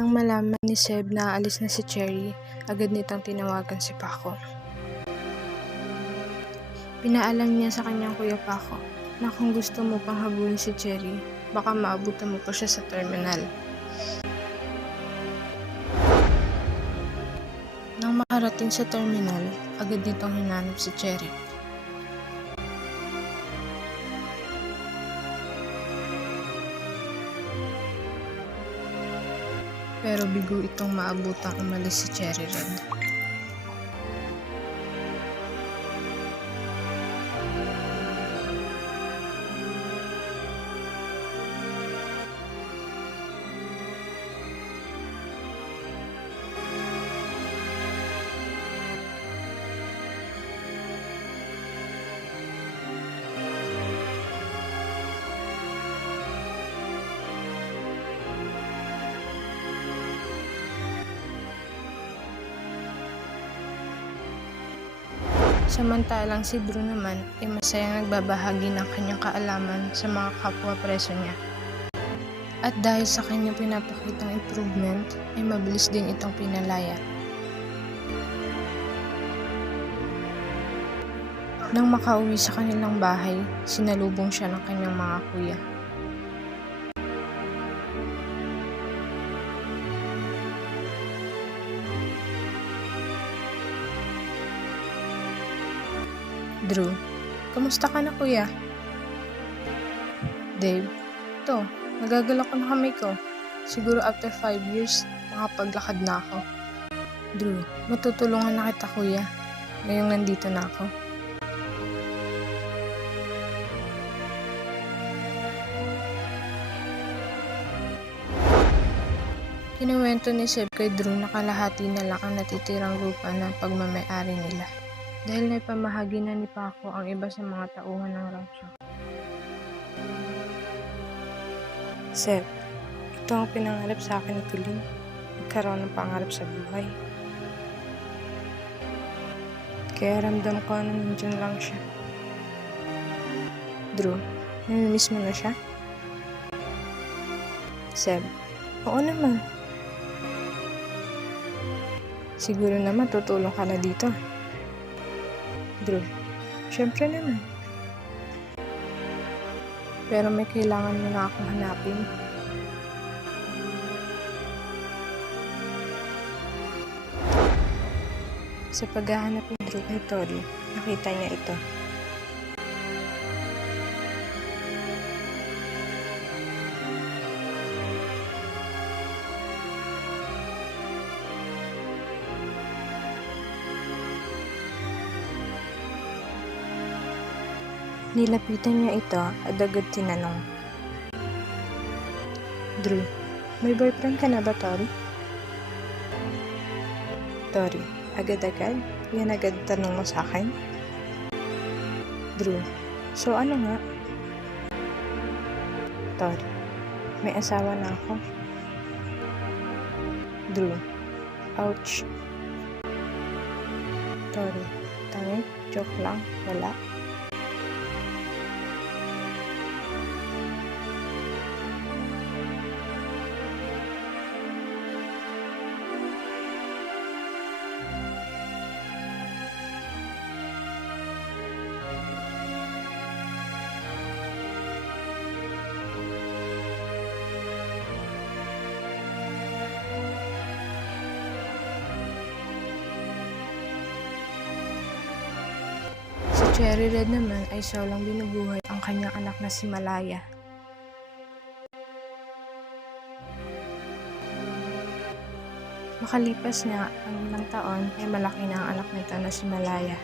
Nang malaman ni Seb na aalis na si Cherry, agad nitong tinawagan si Paco. Pinaalam niya sa kanyang kuya Paco na kung gusto mo pang habulin si Cherry, baka maabutan mo pa siya sa terminal. Nang makarating sa terminal, agad nitong hinanap si Cherry. Pero bigo itong maabutang umalis si Cherry Red. Samantalang si Drew naman ay masayang nagbabahagi ng kanyang kaalaman sa mga kapwa preso niya. At dahil sa kanyang pinapakitang improvement, ay mabilis din itong pinalaya. Nang makauwi sa kanilang bahay, sinalubong siya ng kanyang mga kuya. Drew, kamusta ka na kuya? Dave, to, nagagalak ko na kamay ko. Siguro after 5 years, makapaglakad na ako. Drew, matutulungan na kita kuya, ngayong nandito na ako. Kinuwento ni Seb kay Drew na kalahati na lang ang natitirang lupa ng pagmamay-ari nila. Dahil naipamahagi na ni Paco ang iba sa mga tauhan ng rancho. Seb, ito ang pinangarap sa akin ni Colleen. Nagkaroon ng pangarap sa buhay. Kaya ramdam ko na nandiyan lang siya. Drew, namimiss mo na siya? Seb, oo naman. Siguro naman tutulong ka na dito. Drew, syempre naman. Pero may kailangan mo na akong hanapin. Sa paghahanap ni Drew kay Tori, nakita niya ito. Nilapitan niya ito at agad tinanong. Drew, may boyfriend ka na ba, Tori? Tori, agad-agad? Yan agad tanong mo sa akin? Drew, so ano nga? Tori, may asawa na ako. Drew, ouch. Tori, tangi, joke lang, wala. Cherry Red naman ay saulang binubuhay ang kanyang anak na si Malaya. Makalipas na ang ilang taon ay malaki na ang anak nito na si Malaya.